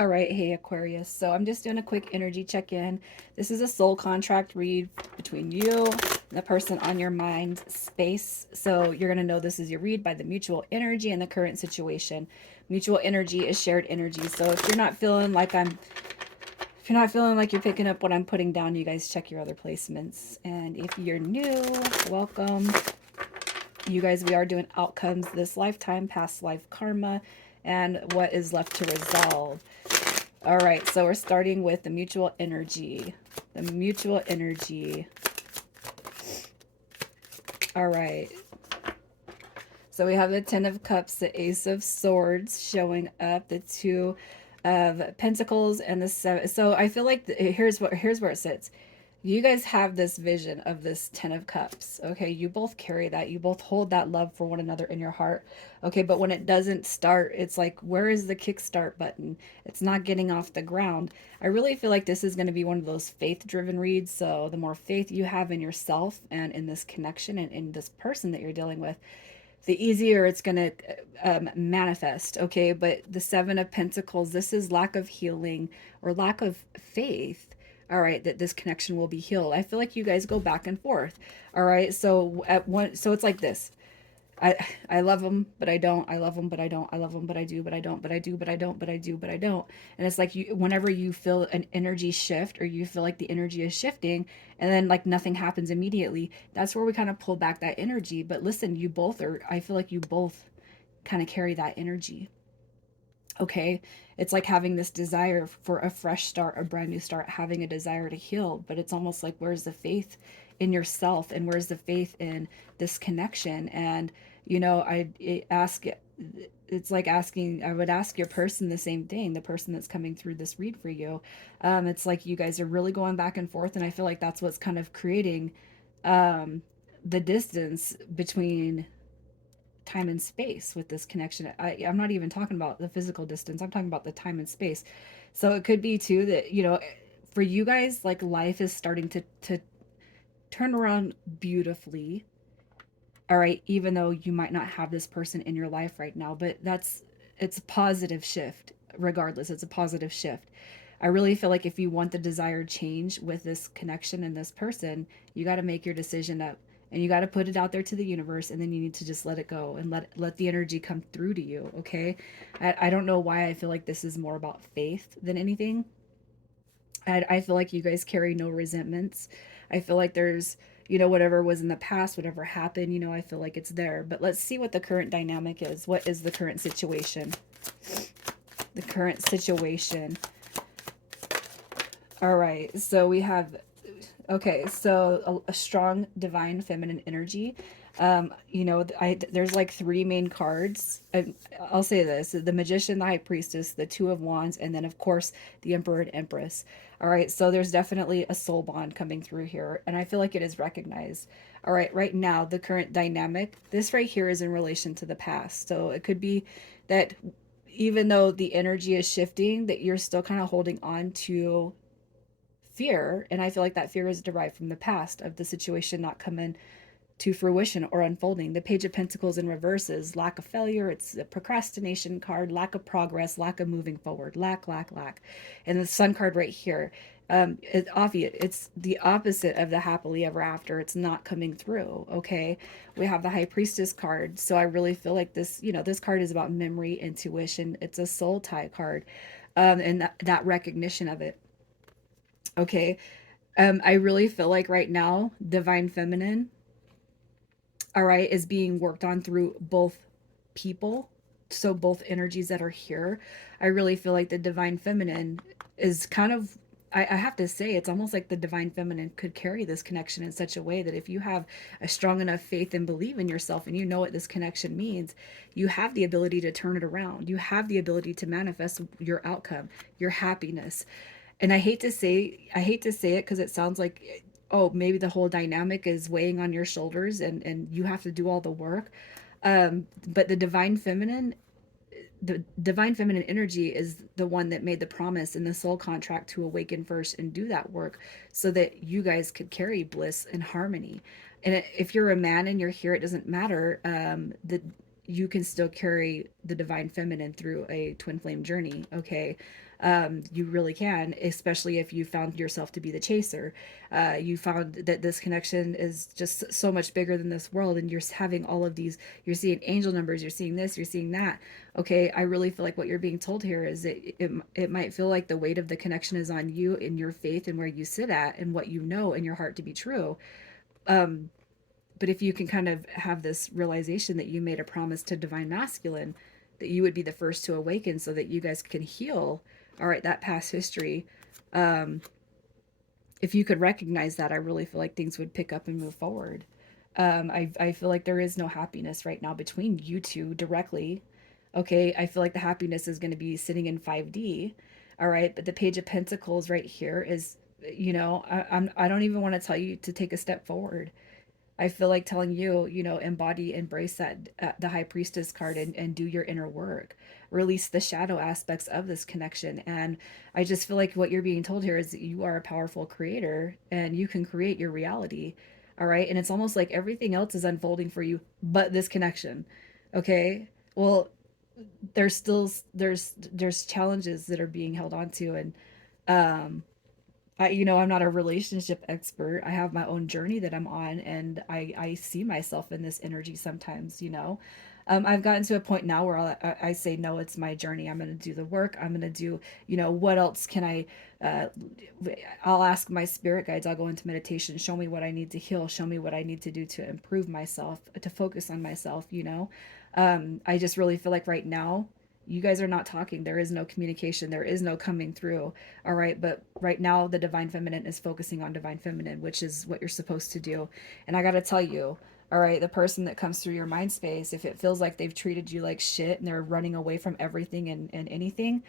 All right, hey Aquarius. So I'm just doing a quick energy check-in. This is a soul contract read between you and the person on your mind space. So you're going to know this is your read by the mutual energy and the current situation. Mutual energy is shared energy. So if you're not feeling like you're picking up what I'm putting down, you guys check your other placements. And if you're new, welcome. You guys, we are doing outcomes this lifetime, past life karma, and what is left to resolve. All right, so we're starting with the mutual energy. The mutual energy. All right. So we have the Ten of Cups, the Ace of Swords showing up, the Two of Pentacles, and the Seven. So I feel like here's where it sits. You guys have this vision of this Ten of Cups. Okay, you both carry that. You both hold that love for one another in your heart. Okay, but when it doesn't start, it's like, where is the kickstart button? It's not getting off the ground. I really feel like this is going to be one of those faith-driven reads. So the more faith you have in yourself and in this connection and in this person that you're dealing with, the easier it's going to manifest. Okay, but the Seven of Pentacles, this is lack of healing or lack of faith. All right, that this connection will be healed. I feel like you guys go back and forth. All right, so so it's like this. I love them, but I don't. I love them, but I don't. I love them, but I do, but I don't. But I do, but I don't. But I do, but I don't. And it's like you, whenever you feel an energy shift, or you feel like the energy is shifting, and then like nothing happens immediately, that's where we kind of pull back that energy. But listen, you both are. I feel like you both kind of carry that energy. Okay, it's like having this desire for a fresh start, a brand new start, having a desire to heal, but it's almost like, where's the faith in yourself, and where's the faith in this connection? And I ask, it's like asking, I would ask your person the same thing, the person that's coming through this read for you. It's like you guys are really going back and forth, and I feel like that's what's kind of creating um the distance between time and space with this connection. I'm not even talking about the physical distance. I'm talking about the time and space. So it could be too that, for you guys, like, life is starting to turn around beautifully. All right, even though you might not have this person in your life right now, but it's a positive shift. Regardless, it's a positive shift. I really feel like if you want the desired change with this connection and this person, you got to make your decision up, and you got to put it out there to the universe, and then you need to just let it go and let the energy come through to you. Okay, I don't know why I feel like this is more about faith than anything. I feel like you guys carry no resentments. I feel like there's, whatever was in the past, whatever happened, I feel like it's there. But let's see what the current dynamic is. What is the current situation? The current situation. All right. So we have, okay, so a strong divine feminine energy. There's like three main cards. I'll say this: the Magician, the High Priestess, the Two of Wands, and then of course the Emperor and Empress. All right, so there's definitely a soul bond coming through here, and I feel like it is recognized. All right, right now the current dynamic. This right here is in relation to the past, so it could be that even though the energy is shifting, that you're still kind of holding on to fear, and I feel like that fear is derived from the past of the situation not coming to fruition or unfolding. The Page of Pentacles in reverse is lack of failure. It's a procrastination card, lack of progress, lack of moving forward, lack. And the Sun card right here, it's the opposite of the happily ever after. It's not coming through. Okay, we have the High Priestess card. So I really feel like this card is about memory, intuition. It's a soul tie card, and that recognition of it. Okay, I really feel like right now, Divine Feminine, all right, is being worked on through both people. So both energies that are here. I really feel like the Divine Feminine is kind of, I have to say, it's almost like the Divine Feminine could carry this connection in such a way that if you have a strong enough faith and believe in yourself, and you know what this connection means, you have the ability to turn it around. You have the ability to manifest your outcome, your happiness. And I hate to say it because it sounds like, oh, maybe the whole dynamic is weighing on your shoulders, and you have to do all the work. But the divine feminine energy is the one that made the promise in the soul contract to awaken first and do that work so that you guys could carry bliss and harmony. And if you're a man and you're here, it doesn't matter. you can still carry the divine feminine through a twin flame journey. Okay. You really can, especially if you found yourself to be the chaser. You found that this connection is just so much bigger than this world, and you're having all of these, you're seeing angel numbers, you're seeing this, you're seeing that. Okay, I really feel like what you're being told here is that it might feel like the weight of the connection is on you in your faith and where you sit at and what you know in your heart to be true. But if you can kind of have this realization that you made a promise to divine masculine, that you would be the first to awaken so that you guys can heal, all right, that past history. If you could recognize that, I really feel like things would pick up and move forward. I feel like there is no happiness right now between you two directly. Okay, I feel like the happiness is going to be sitting in 5D. All right, but the Page of Pentacles right here is, I don't even want to tell you to take a step forward. I feel like telling you, embody, embrace that, the High Priestess card, and do your inner work. Release the shadow aspects of this connection. And I just feel like what you're being told here is that you are a powerful creator and you can create your reality. All right. And it's almost like everything else is unfolding for you, but this connection. Okay. Well, there's challenges that are being held on to. And, I'm not a relationship expert. I have my own journey that I'm on, and I see myself in this energy sometimes. I've gotten to a point now where I say, no, it's my journey. I'm going to do the work. I'm going to do, what else can uh, I'll ask my spirit guides. I'll go into meditation. Show me what I need to heal. Show me what I need to do to improve myself, to focus on myself. I just really feel like right now, you guys are not talking. There is no communication. There is no coming through. All right. But right now, the divine feminine is focusing on divine feminine, which is what you're supposed to do. And I got to tell you, all right, the person that comes through your mind space, if it feels like they've treated you like shit and they're running away from everything and anything,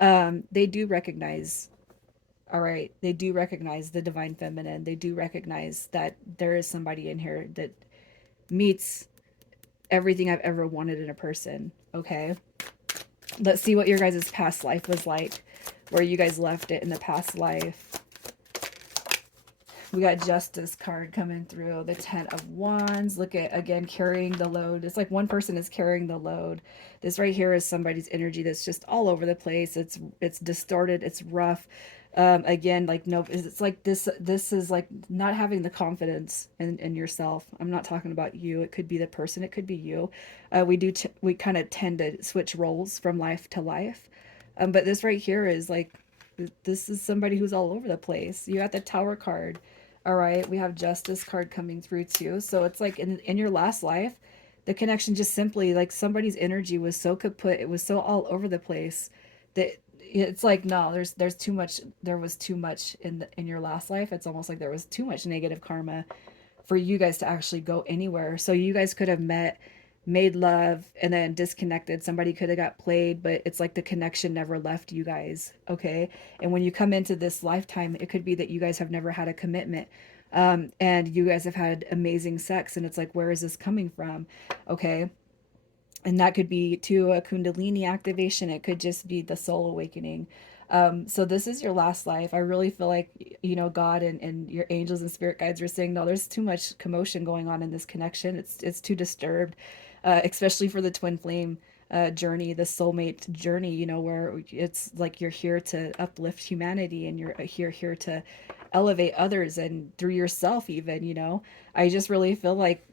they do recognize, all right, they do recognize the divine feminine. They do recognize that there is somebody in here that meets everything I've ever wanted in a person. Okay. Let's see what your guys' past life was like, where you guys left it in the past life. We got Justice card coming through, the 10 of Wands. Look at, again, carrying the load. It's like one person is carrying the load. This right here is somebody's energy that's just all over the place. It's distorted. It's rough. Again, like, no, it's like this is like not having the confidence in yourself. I'm not talking about you. It could be the person. It could be you. We kind of tend to switch roles from life to life. But this right here is like, this is somebody who's all over the place. You got the Tower card. All right, we have Justice card coming through too. So it's like in your last life, the connection just simply, like, somebody's energy was so kaput, it was so all over the place that it's like, no, there's too much. There was too much in your last life. It's almost like there was too much negative karma for you guys to actually go anywhere. So you guys could have met, made love, and then disconnected. Somebody could have got played, but it's like the connection never left you guys. Okay. And when you come into this lifetime, it could be that you guys have never had a commitment. And you guys have had amazing sex, and it's like, where is this coming from? Okay. And that could be to a Kundalini activation. It could just be the soul awakening. So this is your last life. I really feel like, God and your angels and spirit guides are saying, no, there's too much commotion going on in this connection. It's too disturbed, especially for the twin flame journey, the soulmate journey, where it's like you're here to uplift humanity, and you're here to elevate others and through yourself even. I just really feel like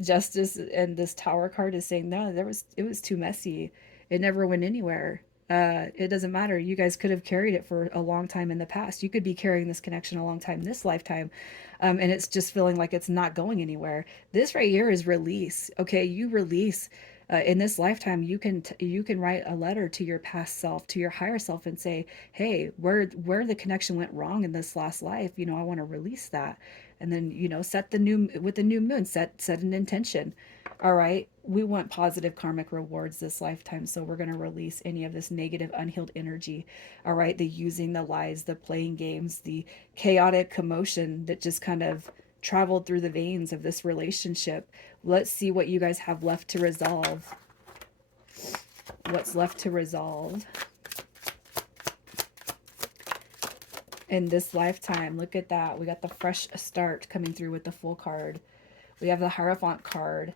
Justice and this Tower card is saying, no, it was too messy. It never went anywhere. It doesn't matter. You guys could have carried it for a long time in the past. You could be carrying this connection a long time this lifetime. And it's just feeling like it's not going anywhere. This right here is release. Okay, you release. In this lifetime, you can write a letter to your past self, to your higher self, and say, hey, where the connection went wrong in this last life, I want to release that. And then, set the new, with the new moon, set an intention. All right, we want positive karmic rewards this lifetime, so we're going to release any of this negative unhealed energy. All right, the using, the lies, the playing games, the chaotic commotion that just kind of traveled through the veins of this relationship. Let's see what you guys have left to resolve. What's left to resolve in this lifetime? Look at that. We got the fresh start coming through with the Full card. We have the Hierophant card.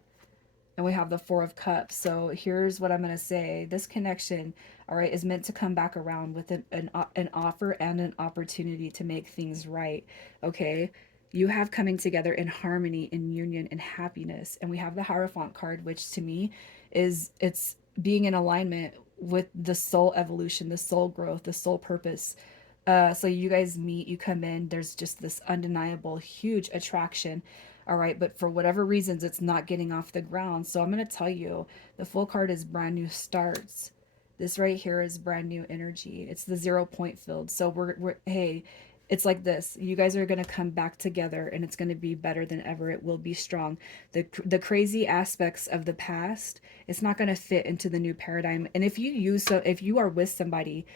and we have the Four of Cups. So here's what I'm going to say. This connection, all right, is meant to come back around with an offer and an opportunity to make things right. Okay. You have coming together in harmony, in union, in happiness. And we have the Hierophant card, which to me is it's being in alignment with the soul evolution, the soul growth, the soul purpose. So you guys meet, you come in, there's just this undeniable, huge attraction. All right, but for whatever reasons, it's not getting off the ground. So I'm going to tell you the full card is brand new starts. This right here is brand new energy. It's the 0 point field. So hey, it's like this. You guys are going to come back together and it's going to be better than ever. It will be strong. The crazy aspects of the past, it's not going to fit into the new paradigm. And if you are with somebody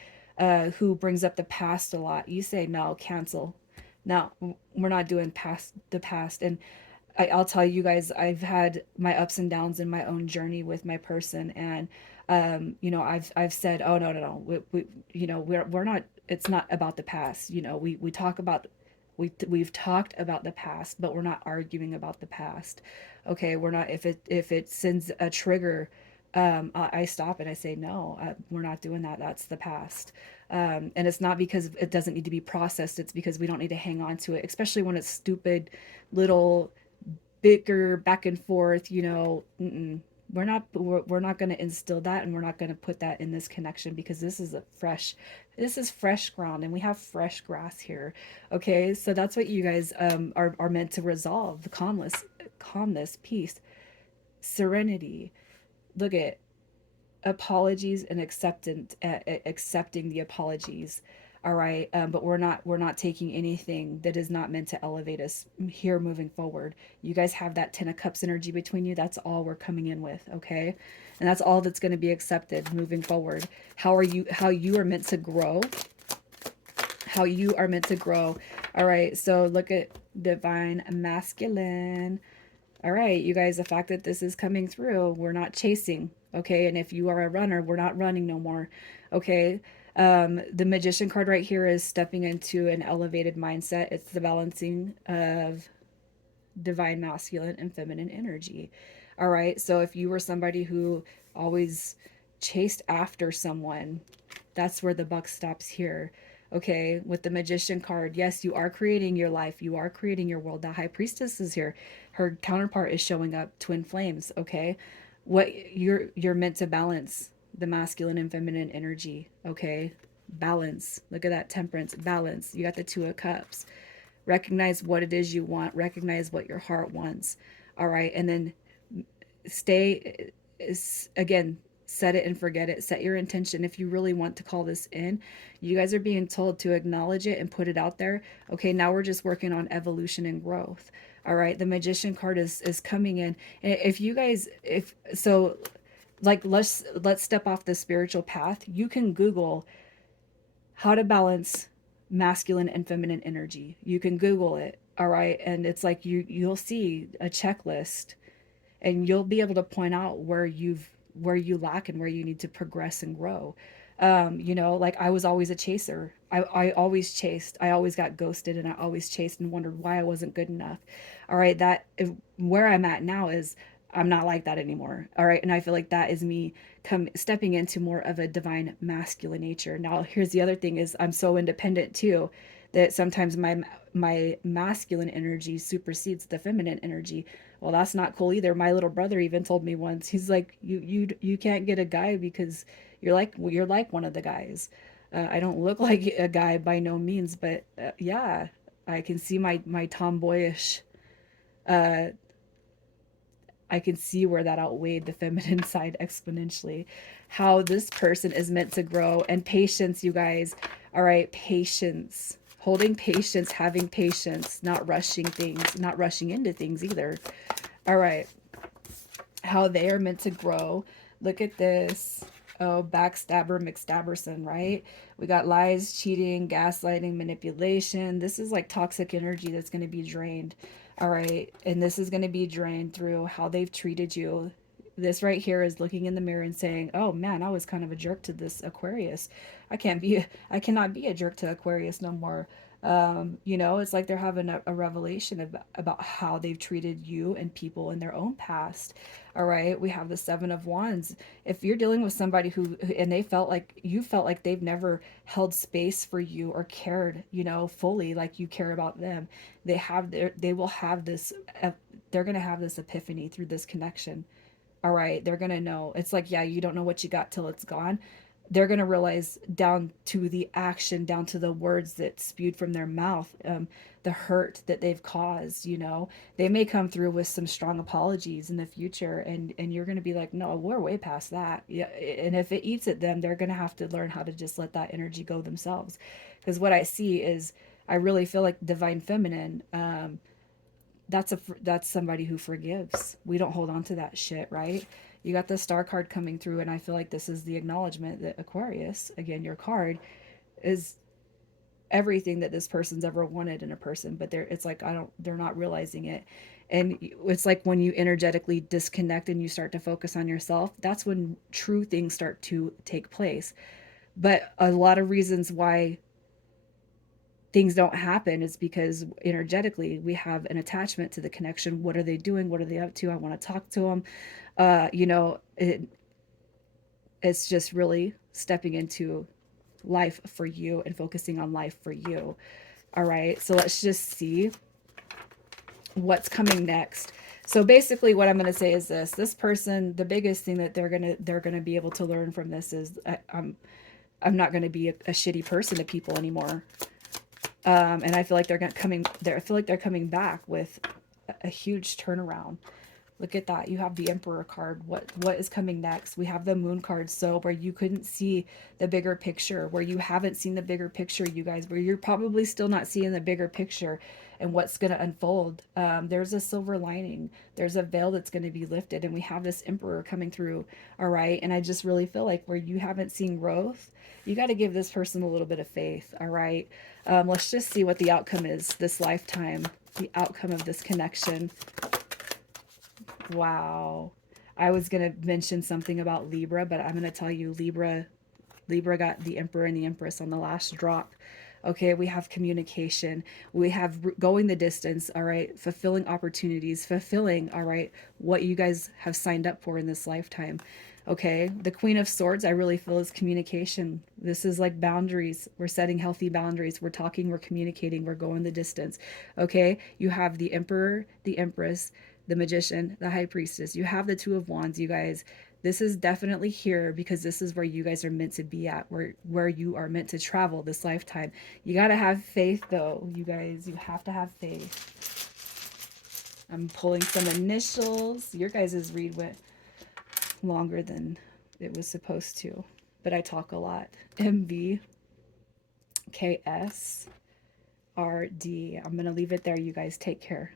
who brings up the past a lot, you say no, cancel. No, we're not doing past the past. And I'll tell you guys, I've had my ups and downs in my own journey with my person, and I've said, oh no, no, no, we're not. It's not about the past. We talk about. We've talked about the past, but we're not arguing about the past. Okay, we're not. If it sends a trigger, I stop and I say no. We're not doing that. That's the past. And it's not because it doesn't need to be processed. It's because we don't need to hang on to it, especially when it's stupid little bicker back and forth. We're not going to instill that, and we're not going to put that in this connection, because this is fresh ground, and we have fresh grass here. Okay, so that's what you guys are meant to resolve: the calmness, peace, serenity. Look at apologies and accepting the apologies. All right, but we're not taking anything that is not meant to elevate us here moving forward. You guys have that 10 of cups energy between you. That's all we're coming in with. Okay, and that's all that's going to be accepted moving forward. How you are meant to grow, how you are meant to grow. All right, so look at divine masculine. All right, you guys, the fact that this is coming through, we're not chasing, okay? And if you are a runner, we're not running no more, okay? The magician card right here is stepping into an elevated mindset. It's the balancing of divine masculine and feminine energy. All right, so if you were somebody who always chased after someone, that's where the buck stops here. Okay, with the magician card, yes, you are creating your life, you are creating your world. The high priestess is here. Her counterpart is showing up, twin flames. Okay, what you're meant to balance the masculine and feminine energy. Okay, balance. Look at that, temperance, balance. You got the 2 of cups. Recognize what it is you want, recognize what your heart wants. All right, and then stay again, set it and forget it. Set your intention. If you really want to call this in, you guys are being told to acknowledge it and put it out there. Okay, now we're just working on evolution and growth. All right, the magician card is coming in. And if you guys, if so, like, let's step off the spiritual path. You can Google how to balance masculine and feminine energy. You can Google it. All right, and it's like you'll see a checklist, and you'll be able to point out where you lack and where you need to progress and grow. Like, I was always a chaser. I always chased. I always got ghosted, and I always chased and wondered why I wasn't good enough. All right, where I'm at now is I'm not like that anymore. All right, and I feel like that is me stepping into more of a divine masculine nature. Now, here's the other thing: is I'm so independent too, that sometimes my masculine energy supersedes the feminine energy. Well, that's not cool either. My little brother even told me once. He's like, you can't get a guy because you're like one of the guys. I don't look like a guy by no means, but yeah, I can see my tomboyish. Uh, I can see where that outweighed the feminine side exponentially. How this person is meant to grow, and patience, you guys. All right, patience. Holding patience, having patience, not rushing things, not rushing into things either. All right, how they are meant to grow. Look at this. Oh, backstabber, McStabberson, right? We got lies, cheating, gaslighting, manipulation. This is like toxic energy that's going to be drained. All right. And this is going to be drained through how they've treated you. This right here is looking in the mirror and saying, "Oh man, I was kind of a jerk to this Aquarius. I cannot be a jerk to Aquarius no more." You know, it's like they're having a revelation about how they've treated you and people in their own past. All right. We have the Seven of Wands. If you're dealing with somebody and they felt like you felt like they've never held space for you or cared, you know, fully like you care about them, they will have this, they're going to have this epiphany through this connection. All right, they're going to know. It's like, yeah, you don't know what you got till it's gone. They're going to realize down to the action, down to the words that spewed from their mouth, the hurt that they've caused, you know. They may come through with some strong apologies in the future, and you're going to be like, no, we're way past that. Yeah, and if it eats at them, they're going to have to learn how to just let that energy go themselves. Because what I see is, I really feel like divine feminine, that's somebody who forgives. We don't hold on to that shit, right? You got the star card coming through, and I feel like this is the acknowledgement that Aquarius, again, your card, is everything that this person's ever wanted in a person, but it's like they're not realizing it. And it's like when you energetically disconnect and you start to focus on yourself, that's when true things start to take place. But a lot of reasons why things don't happen is because energetically we have an attachment to the connection. What are they doing? What are they up to? I want to talk to them. You know, it's just really stepping into life for you and focusing on life for you. All right, so let's just see what's coming next. So basically what I'm going to say is this person, the biggest thing that they're going to be able to learn from this is I'm not going to be a shitty person to people anymore. And I feel like I feel like they're coming back with a huge turnaround. Look at that. You have the Emperor card. What is coming next? We have the Moon card. So where you couldn't see the bigger picture, where you haven't seen the bigger picture, you guys, where you're probably still not seeing the bigger picture and what's going to unfold. There's a silver lining. There's a veil that's going to be lifted, and we have this Emperor coming through. All right. And I just really feel like where you haven't seen growth, you got to give this person a little bit of faith. All right. Let's just see what the outcome is this lifetime, the outcome of this connection. Wow. I was going to mention something about Libra, but I'm going to tell you Libra got the Emperor and the Empress on the last drop. Okay, we have communication. We have going the distance, all right, fulfilling opportunities, fulfilling, all right, what you guys have signed up for in this lifetime. Okay, the Queen of Swords, I really feel is communication. This is like boundaries. We're setting healthy boundaries. We're talking, we're communicating, we're going the distance. Okay, you have the Emperor, the Empress, the Magician, the High Priestess. You have the Two of Wands, you guys. This is definitely here because this is where you guys are meant to be at, where you are meant to travel this lifetime. You got to have faith though, you guys. You have to have faith. I'm pulling some initials. Your guys' read went longer than it was supposed to, but I talk a lot. MV KS RD. I'm going to leave it there. You guys take care.